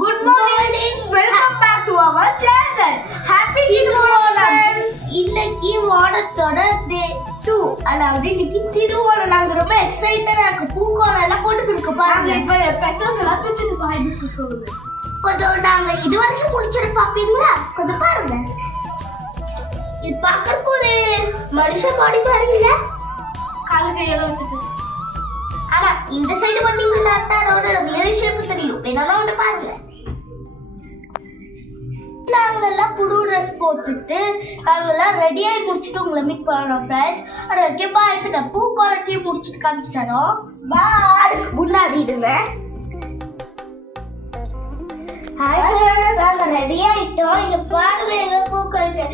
Good morning. Welcome back to our channel. Happy Tiruvolam. இன்னைக்கு வானத்தோட day 2. அதாவது இன்னைக்கு திருவோணம். நாங்க ரொம்ப எக்ஸைட்டடா இருக்கு. பூக்கோலம் எல்லாம் போட்டுக்கிட்டு பாருங்க. இப்ப பெட்டோஸ் எல்லாம் பிச்சிட்டு ஹைபிஸ்கஸ் சொல்லுது. கொஞ்சம் நாங்க இதுவரைக்கும் முடிச்சிட்டு பாப்பீங்களா? கொஞ்சம் பாருங்க. இது பார்க்கறதுக்கு ஒரு மனுஷன் பாடி பாருங்க. கால் கையெல்லாம் வச்சிட்டு. ஆனா இந்த சைடு பண்ணீங்கன்னா அதோட ரியல் ஷேப் தெரியும். வேணாலும் வந்து பாருங்க. நாங்கெல்லாம் புது ட்ரெஸ் போட்டுட்டு நாங்கெல்லாம் ரெடியாகி முடிச்சுட்டு உங்களை மீட் பண்ணலாம் ஃப்ரெண்ட்ஸ். அது வரைக்கும் பாய். இப்போ நான் பூக்கோலத்தையும் முடிச்சுட்டு காமிச்சிட்டோம். அதுக்கு முன்னாடி இதுவேன். நாங்க ரெடி ஆயிட்டோம். இங்க பாருங்க எங்க பூக்கோலத்தை.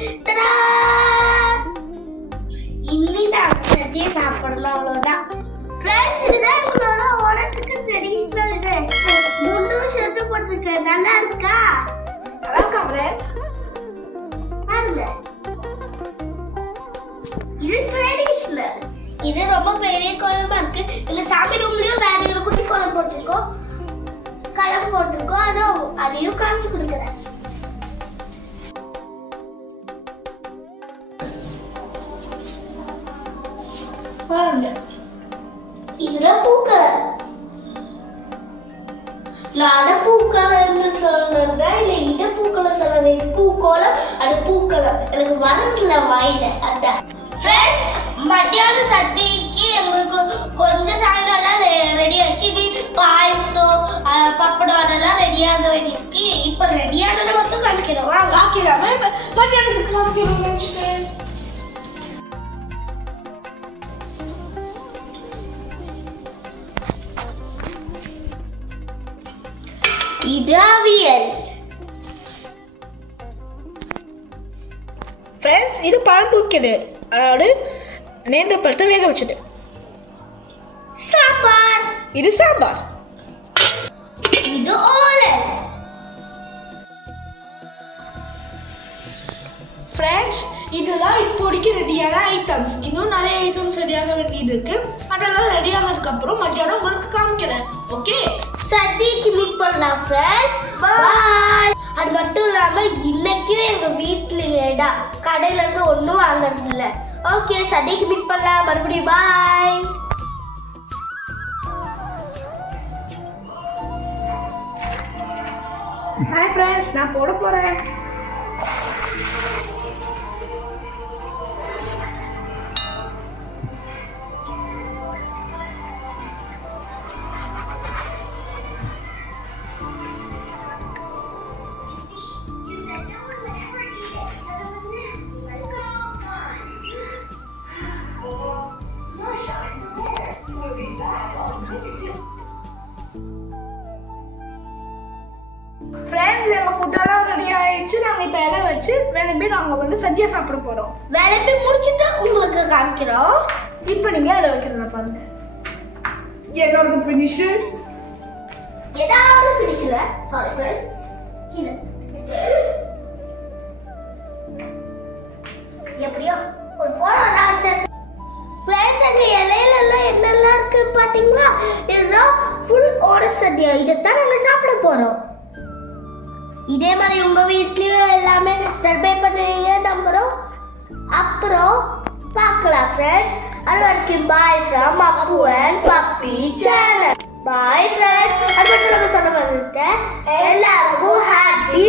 இன்னி நாங்க சத்திய சாப்பிடணும். அவ்வளவுதான் ஃப்ரெண்ட்ஸ். இதுதான் எங்களோட ஓணத்துக்கு ட்ரெடிஷனல் ட்ரெஸ். முண்டு ஷர்ட் போட்டிருக்கேன். நல்லா இருக்கா? நல்லா இருக்கா ஃப்ரெண்ட்ஸ்? பாருங்க. இது ட்ரெடிஷனல். இது ரொம்ப பெரிய கோலமா இருக்கு. இந்த சாமி ரூம்லயும் வேற ஒரு குட்டி கோலம் போட்டிருக்கோம். கலர் போட்டிருக்கோம். அதையும் காமிச்சு கொடுக்குறேன். பாருங்க. இதுதான் பூக்கலம். நான் பூக்கலம்னு சொல்றதா இல்ல இட பூக்கலம் சொல்றது? பூக்கோலம் அது பூக்கலம். எனக்கு வரல வாயில. அதான் ஃப்ரெண்ட்ஸ். மத்தியானம் சட்டைக்கு எங்களுக்கு கொஞ்சம் சாயங்காலம் ரெடி ஆச்சு. இது பாயசம் பப்படம் அதெல்லாம் ரெடியாக வேண்டியிருக்கு. இப்ப ரெடியானதை மட்டும் காமிக்கிறோம். காமிக்கலாமா? இப்ப மத்தியானத்துக்கு காமிக்கணும் நினைச்சிட்டு. இது அவியல். ஃப்ரெண்ட்ஸ், இது பழம் பூக்கிடு. அதாவது நேந்திர பழத்தை வேக வச்சுட்டு. சாம்பார். இது சாம்பார். இது ஓலன். ஃப்ரெண்ட்ஸ், இதெல்லாம் இப்போதைக்கு ரெடியான ஐட்டம்ஸ். இன்னும் நிறைய ஐட்டம்ஸ் ரெடியாக வேண்டியது இருக்கு. அதெல்லாம் ரெடி ஆனதுக்கு அப்புறம் மத்தியானம் உங்களுக்கு காமிக்கிறேன். ஓகே, சத்திக்கு மீட் பண்ணலாம் ஃப்ரெண்ட்ஸ். பாய். அது மட்டும் இல்லாம இன்னைக்கும் எங்க வீட்ல கடையில இருந்து ஒண்ணும் வாங்குறது இல்ல. ஓகே, சத்திக்கு மீட் பண்ணலாம். மறுபடியும் பாய். ஹாய் ஃப்ரெண்ட்ஸ், நான் போட போறேன். ஃப்ரெண்ட்ஸ், எங்க ஃபுட்டெல்லாம் ரெடி ஆயிடுச்சு. நாங்க இப்ப இலை வச்சு விளம்பி நாங்க வந்து சத்யா சாப்பிட போறோம். விளம்பி முடிச்சுட்டு உங்களுக்கு காமிக்கிறோம். இப்ப நீங்க இலை வைக்கிறத பாருங்க. என்னோட ஃபினிஷ். ஏதாவது ஃபினிஷ்ல சாரி ஃப்ரெண்ட்ஸ். கீழே எப்படியோ ஒரு போறோம். ஃப்ரெண்ட்ஸ், எங்க இலையில எல்லாம் என்னெல்லாம் இருக்கு பாத்தீங்களா? இதுதான் ஃபுல் ஓட சத்யா. இதைத்தான் நாங்க சாப்பிட போறோம். இதே மாதிரி உங்க வீட்லயும் எல்லாமே சர்ப்ரைஸ் பண்ணுவீங்க நம்புறோம். அப்புறம் பார்க்கலாம் ஃப்ரெண்ட்ஸ். அது வரைக்கும் bye from Appu and puppy channel. Bye friends. அது மட்டும் நம்ம சொல்ல வந்துட்டேன். எல்லாருக்கும் ஹாப்பி